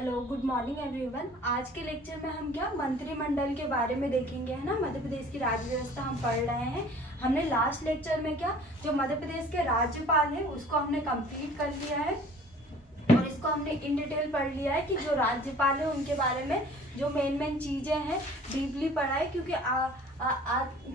Hello, good morning everyone. आज के lecture में हम क्या मंत्रिमंडल के बारे में देखेंगे, है ना। मध्य प्रदेश की राज्य व्यवस्था हम पढ़ रहे हैं। हमने लास्ट लेक्चर में क्या जो मध्य प्रदेश के राज्यपाल है उसको हमने कंप्लीट कर लिया है और इसको हमने इन डिटेल पढ़ लिया है कि जो राज्यपाल है उनके बारे में जो मेन चीजें हैं डीपली पढ़ा है, क्योंकि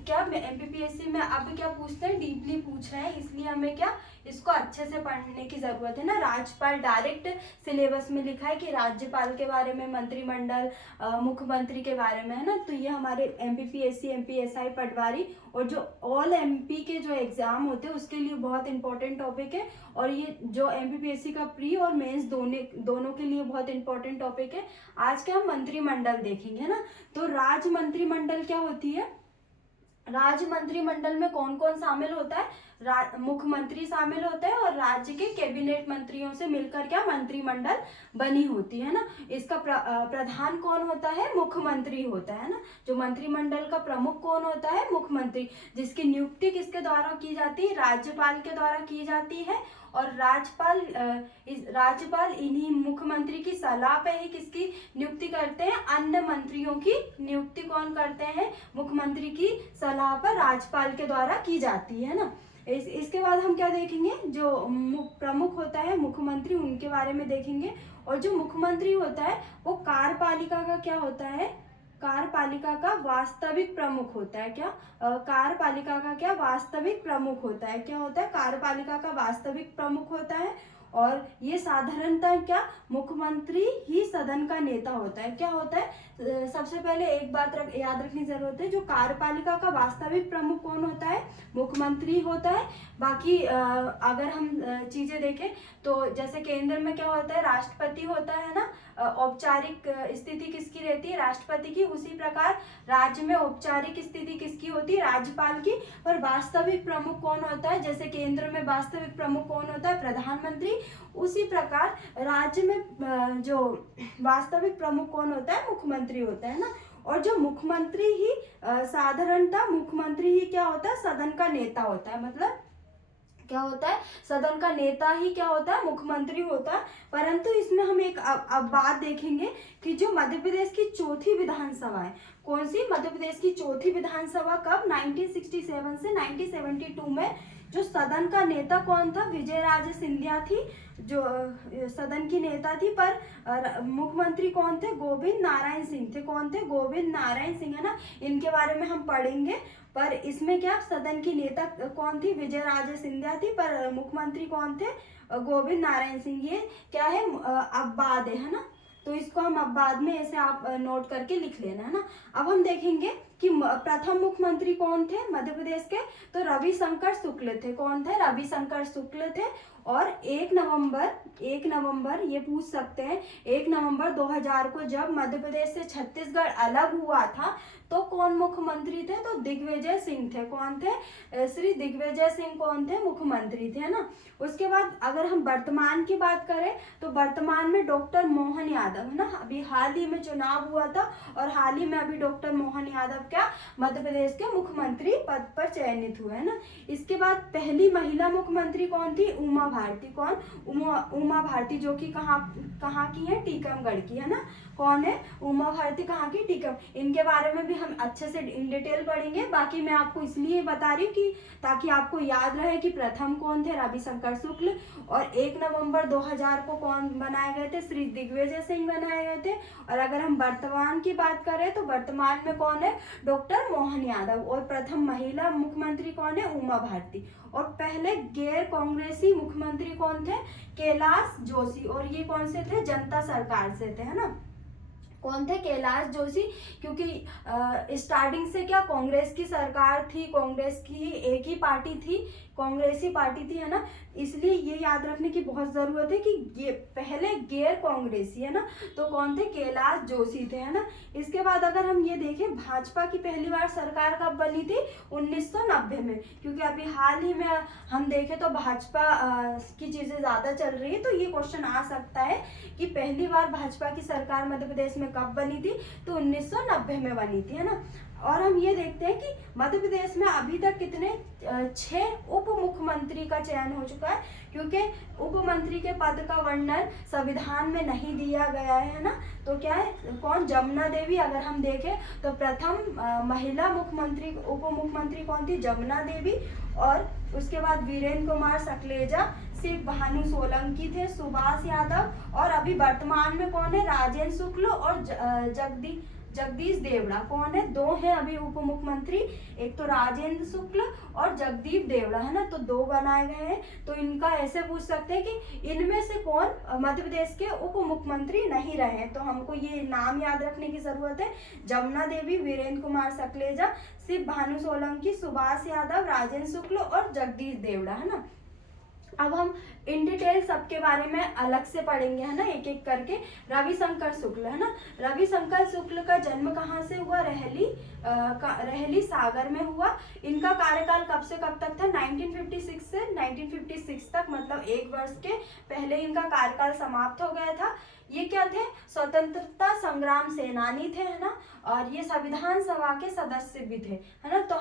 क्या एमपीपीएससी में अब क्या पूछते हैं, डीपली पूछ रहे हैं, इसलिए हमें क्या इसको अच्छे से पढ़ने की जरूरत है ना। राज्यपाल डायरेक्ट सिलेबस में लिखा है कि राज्यपाल के बारे में, मंत्रिमंडल, मुख्यमंत्री के बारे में, है ना। तो ये हमारे एमपीपीएससी, एमपीएसआई, पटवारी और जो ऑल एमपी के जो एग्जाम होते हैं उसके लिए बहुत इंपॉर्टेंट टॉपिक है। और ये जो एमपीपीएससी का प्री और मेंस दोनों के लिए बहुत इंपॉर्टेंट टॉपिक है। आज के हम मंत्रिमंडल देखेंगे ना। तो राज्य मंत्रिमंडल क्या होती है, राज्य मंत्रिमंडल में कौन कौन शामिल होता है, मुख्यमंत्री शामिल होता है और राज्य के कैबिनेट मंत्रियों से मिलकर क्या मंत्रिमंडल बनी होती है ना। इसका प्रधान कौन होता है, मुख्यमंत्री होता है ना। जो मंत्रिमंडल का प्रमुख कौन होता है, मुख्यमंत्री, जिसकी नियुक्ति किसके द्वारा की जाती है, राज्यपाल के द्वारा की जाती है। और राज्यपाल इन्हीं मुख्यमंत्री की सलाह पे ही किसकी नियुक्ति करते हैं, अन्य मंत्रियों की नियुक्ति कौन करते हैं, मुख्यमंत्री की सलाह पर राज्यपाल के द्वारा की जाती है ना। इसके बाद हम क्या देखेंगे, जो प्रमुख होता है मुख्यमंत्री, उनके बारे में देखेंगे। और जो मुख्यमंत्री होता है वो कार्यपालिका का क्या होता है, कार्यपालिका का वास्तविक प्रमुख होता है। क्या कार्यपालिका का क्या वास्तविक प्रमुख होता है, क्या होता है, कार्यपालिका का वास्तविक प्रमुख होता है। और ये साधारणतः क्या मुख्यमंत्री ही सदन का नेता होता है। क्या होता है, सबसे पहले एक बात याद रखनी जरूरत है, जो कार्यपालिका का वास्तविक प्रमुख कौन होता है, मुख्यमंत्री होता है। बाकी अगर हम चीजें देखें तो जैसे केंद्र में क्या होता है, राष्ट्रपति होता है ना। औपचारिक स्थिति किसकी रहती है, राष्ट्रपति की। उसी प्रकार राज्य में औपचारिक स्थिति किसकी होती है, राज्यपाल की। पर वास्तविक प्रमुख कौन होता है, जैसे केंद्र में वास्तविक प्रमुख कौन होता है, प्रधानमंत्री। उसी प्रकार राज्य में जो वास्तविक प्रमुख कौन होता है, मुख्यमंत्री होता है ना। और जो मुख्यमंत्री ही साधारणतः मुख्यमंत्री ही क्या होता है, सदन का नेता होता है। मतलब क्या होता है, सदन का नेता ही क्या होता है, मुख्यमंत्री होता है। परंतु इसमें हम एक अब बात देखेंगे कि जो मध्य प्रदेश की चौथी विधानसभा है, कौन सी, मध्य प्रदेश की चौथी विधानसभा कब, 1967 से 1972 में। जो सदन का नेता कौन था, विजय राजे सिंधिया थी जो सदन की नेता थी। पर मुख्यमंत्री कौन थे, गोविंद नारायण सिंह थे। कौन थे, गोविंद नारायण सिंह, है ना। इनके बारे में हम पढ़ेंगे। पर इसमें क्या सदन की नेता कौन थी, विजय राजे सिंधिया थी, पर मुख्यमंत्री कौन थे, गोविंद नारायण सिंह। ये क्या है, अपवाद है ना। तो इसको हम अब बाद में ऐसे आप नोट करके लिख लेना, है ना। अब हम देखेंगे कि प्रथम मुख्यमंत्री कौन थे मध्य प्रदेश के, तो रविशंकर शुक्ल थे। कौन थे, रविशंकर शुक्ल थे। और 1 नवंबर ये पूछ सकते हैं, 1 नवंबर 2000 को जब मध्य प्रदेश से छत्तीसगढ़ अलग हुआ था तो कौन मुख्यमंत्री थे, तो दिग्विजय सिंह थे। कौन थे, श्री दिग्विजय सिंह कौन थे, मुख्यमंत्री थे, है ना। उसके बाद अगर हम वर्तमान की बात करें तो वर्तमान में डॉक्टर मोहन यादव, है ना। अभी हाल ही में चुनाव हुआ था और हाल ही में अभी डॉक्टर मोहन यादव क्या मध्य प्रदेश के मुख्यमंत्री पद पर चयनित हुए, है ना। इसके बाद पहली महिला मुख्यमंत्री कौन थी, उमा भारती। कौन, उमा भारती, जो कि कहाँ की है, टीकमगढ़ की, है ना। कौन है, उमा भारती कहाँ की, टीकम। इनके बारे में भी हम अच्छे से इन डिटेल पढ़ेंगे। बाकी मैं आपको इसलिए बता रही हूँ कि ताकि आपको याद रहे कि प्रथम कौन थे, रविशंकर शुक्ल। और 1 नवंबर 2000 को कौन बनाए गए थे, श्री दिग्विजय सिंह बनाए गए थे। और अगर हम वर्तमान की बात करें तो वर्तमान में कौन है, डॉक्टर मोहन यादव। और प्रथम महिला मुख्यमंत्री कौन है, उमा भारती। और पहले गैर कांग्रेसी मुख्यमंत्री कौन थे, कैलाश जोशी। और ये कौन से थे, जनता सरकार से थे, है ना। कौन थे, कैलाश जोशी। क्योंकि स्टार्टिंग से क्या कांग्रेस की सरकार थी, कांग्रेस की एक ही पार्टी थी, कांग्रेसी पार्टी थी, है ना। इसलिए ये याद रखने की बहुत जरूरत है कि ये पहले गैर कांग्रेसी, है ना। तो कौन थे, कैलाश जोशी थे, है ना। इसके बाद अगर हम ये देखें भाजपा की पहली बार सरकार कब बनी थी, 1990 में। क्योंकि अभी हाल ही में हम देखें तो भाजपा की चीजें ज्यादा चल रही है, तो ये क्वेश्चन आ सकता है कि पहली बार भाजपा की सरकार मध्य प्रदेश में कब बनी थी, तो 1990 में बनी थी, है ना। और हम ये देखते हैं कि मध्य प्रदेश में अभी तक कितने 6 उप मुख्यमंत्री का चयन हो चुका है, क्योंकि उप मंत्री के पद का वर्णन संविधान में नहीं दिया गया है ना। तो क्या है, कौन, जमुना देवी। अगर हम देखें तो प्रथम महिला मुख्यमंत्री उप मुख्यमंत्री कौन थी, जमुना देवी। और उसके बाद वीरेंद्र कुमार सकलेजा, शिव भानु सोलंकी थे, सुभाष यादव, और अभी वर्तमान में कौन है, राजेंद्र शुक्ल और जगदीश देवड़ा। कौन है, 2 हैं अभी उप मुख्यमंत्री, एक तो राजेंद्र शुक्ल और जगदीप देवड़ा, है ना। तो 2 बनाए गए हैं। तो इनका ऐसे पूछ सकते हैं कि इनमें से कौन मध्य प्रदेश के उप मुख्यमंत्री नहीं रहे। तो हमको ये नाम याद रखने की जरूरत है, जमुना देवी, वीरेंद्र कुमार सकलेजा, शिव भानु सोलंकी, सुभाष यादव, राजेंद्र शुक्ल और जगदीश देवड़ा, है ना। अब हम इन डिटेल सबके बारे में अलग से पढ़ेंगे, है ना, एक एक करके। रविशंकर शुक्ल, है ना, रविशंकर शुक्ल का जन्म कहाँ से हुआ, रहली सागर में हुआ। इनका कार्यकाल कब से कब तक था, 1956 से 1956 तक, मतलब 1 वर्ष के पहले इनका कार्यकाल समाप्त हो गया था। ये क्या थे, स्वतंत्रता संग्राम सेनानी थे, है ना। और ये संविधान सभा के सदस्य भी थे, है ना। तो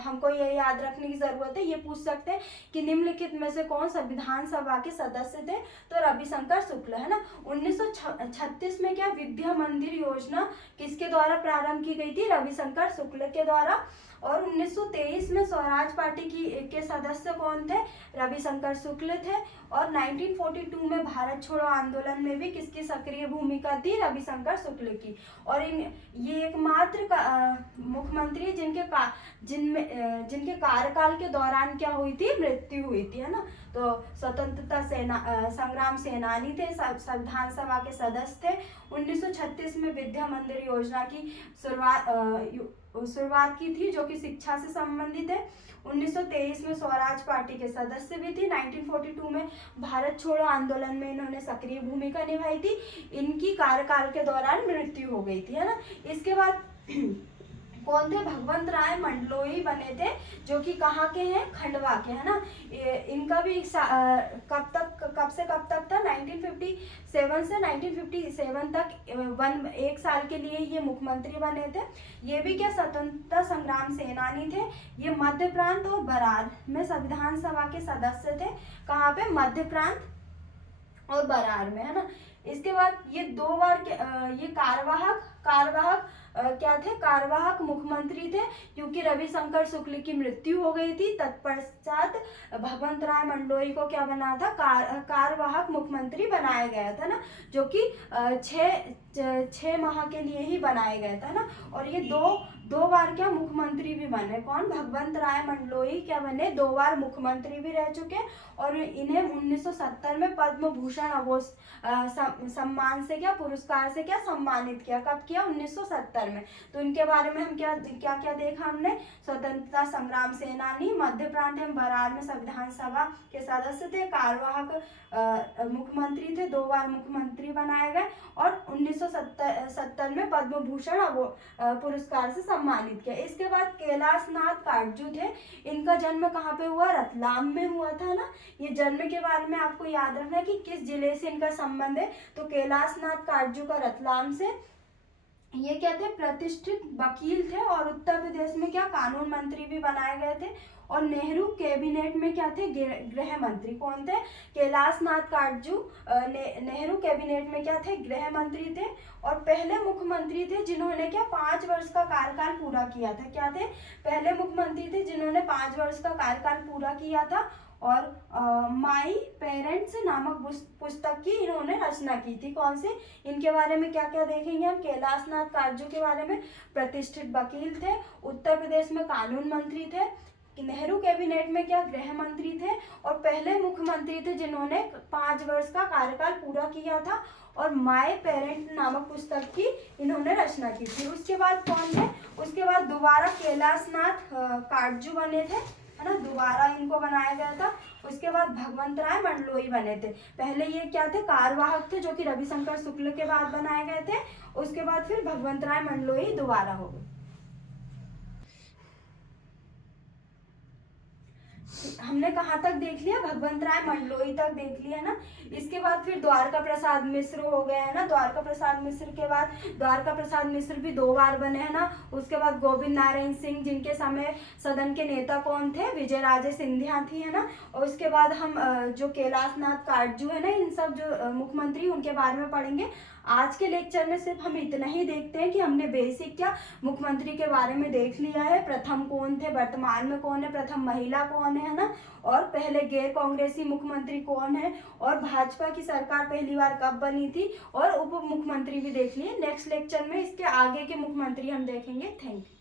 हमको ये याद रखने की जरूरत है। ये पूछ सकते हैं कि निम्नलिखित में से कौन संविधान सभा के सदस्य थे, तो रविशंकर शुक्ल, है ना। 1936 में क्या विद्या मंदिर योजना किसके द्वारा प्रारंभ की गई थी, रविशंकर शुक्ल के द्वारा। और 1923 में स्वराज पार्टी के सदस्य कौन थे, रविशंकर शुक्ल थे। और 1942 में भारत छोड़ो आंदोलन में भी किसकी सक्रिय भूमिका थी, रविशंकर शुक्ल की। और ये एकमात्र मुख्यमंत्री जिनके कार्यकाल के दौरान क्या हुई थी, मृत्यु हुई थी, है ना। तो स्वतंत्रता संग्राम सेनानी थे, संविधान सभा के सदस्य थे। 1936 में विद्या मंदिर योजना की शुरुआत की थी, जो कि शिक्षा से संबंधित है। 1923 में स्वराज पार्टी के सदस्य भी थी। 1942 में भारत छोड़ो आंदोलन में इन्होंने सक्रिय भूमिका निभाई थी। इनकी कार्यकाल के दौरान मृत्यु हो गई थी, है ना। इसके बाद कौन थे, भगवंत राय मंडलोई बने थे, जो कि कहाँ के हैं, खंडवा के, है ना। इनका भी कब से कब तक था, 1957 से 1957 तक 1 साल के लिए ये मुख्यमंत्री बने थे। ये भी क्या स्वतंत्रता संग्राम सेनानी थे। ये मध्य प्रांत और बरार में संविधान सभा के सदस्य थे। कहाँ पे, मध्य प्रांत और बरार में, है ना। इसके बाद ये 2 बार ये कार्यवाहक क्या थे, कार्यवाहक मुख्यमंत्री थे, क्योंकि रविशंकर शुक्ल की मृत्यु हो गई थी। तत्पश्चात भगवंत राय मंडलोई को क्या बना था, कार्यवाहक मुख्यमंत्री बनाया गया था ना, जो कि 6 माह के लिए ही बनाया गया था ना। और ये दो बार क्या मुख्यमंत्री भी बने, कौन, भगवंत राय मंडलोई क्या बने, 2 बार मुख्यमंत्री भी रह चुके। और इन्हें 1970 में पद्म भूषण सम्मान से क्या, पुरस्कार से क्या सम्मानित किया, कब किया, 1970 में। तो इनके बारे में हम क्या क्या देखा हमने, स्वतंत्रता संग्राम सेनानी, मध्य प्रांत एवं बरार में संविधान सभा के सदस्य थे, कार्यवाहक मुख्यमंत्री थे, 2 बार मुख्यमंत्री बनाए गए। और 1970 में पद्म भूषण पुरस्कार से सम्मानित किया। इसके बाद कैलाश नाथ काटजू थे। इनका जन्म कहाँ पे हुआ, रतलाम में हुआ था ना। ये जन्म के बारे में आपको याद रखना है कि किस जिले से इनका संबंध है, तो कैलाश नाथ काटजू का रतलाम से। ये क्या थे, प्रतिष्ठित वकील थे और उत्तर प्रदेश में क्या कानून मंत्री भी बनाए गए थे। और नेहरू कैबिनेट में क्या थे, गृह मंत्री। कौन थे, कैलाश नाथ काटजू नेहरू कैबिनेट में क्या थे, गृह मंत्री थे। और पहले मुख्यमंत्री थे जिन्होंने क्या 5 वर्ष का कार्यकाल पूरा किया था। क्या थे, पहले मुख्यमंत्री थे जिन्होंने 5 वर्ष का कार्यकाल पूरा किया था। और माई पेरेंट्स नामक पुस्तक की इन्होंने रचना की थी। कौन से, इनके बारे में क्या क्या देखेंगे हम, कैलाश नाथ काटजू के बारे में, प्रतिष्ठित वकील थे, उत्तर प्रदेश में कानून मंत्री थे, नेहरू कैबिनेट में क्या गृह मंत्री थे, और पहले मुख्यमंत्री थे जिन्होंने 5 वर्ष का कार्यकाल पूरा किया था। और माय पेरेंट नामक पुस्तक की इन्होंने रचना की थी। उसके बाद कौन थे, उसके बाद दोबारा कैलाश नाथ काटजू बने थे, है ना, दोबारा इनको बनाया गया था। उसके बाद भगवंत राय मंडलोई बने थे। पहले ये क्या थे, कार्यवाहक थे, जो कि रविशंकर शुक्ल के बाद बनाए गए थे। उसके बाद फिर भगवंत राय मंडलोई दोबारा हो गए। हमने कहाँ तक देख लिया, भगवंत राय मंडलोई तक देख लिया ना। इसके बाद फिर द्वारका प्रसाद मिश्र हो गए है ना। द्वारका प्रसाद मिश्र के बाद, द्वारका प्रसाद मिश्र भी 2 बार बने हैं ना। उसके बाद गोविंद नारायण सिंह, जिनके समय सदन के नेता कौन थे, विजय राजे सिंधिया थी, है ना। और उसके बाद हम जो कैलाश नाथ काटजू है ना, इन सब जो मुख्यमंत्री, उनके बारे में पढ़ेंगे। आज के लेक्चर में सिर्फ हम इतना ही देखते हैं कि हमने बेसिक क्या मुख्यमंत्री के बारे में देख लिया है। प्रथम कौन थे, वर्तमान में कौन है, प्रथम महिला कौन है ना, और पहले गैर कांग्रेसी मुख्यमंत्री कौन है, और भाजपा की सरकार पहली बार कब बनी थी, और उप मुख्यमंत्री भी देख लिए। नेक्स्ट लेक्चर में इसके आगे के मुख्यमंत्री हम देखेंगे। Thank you.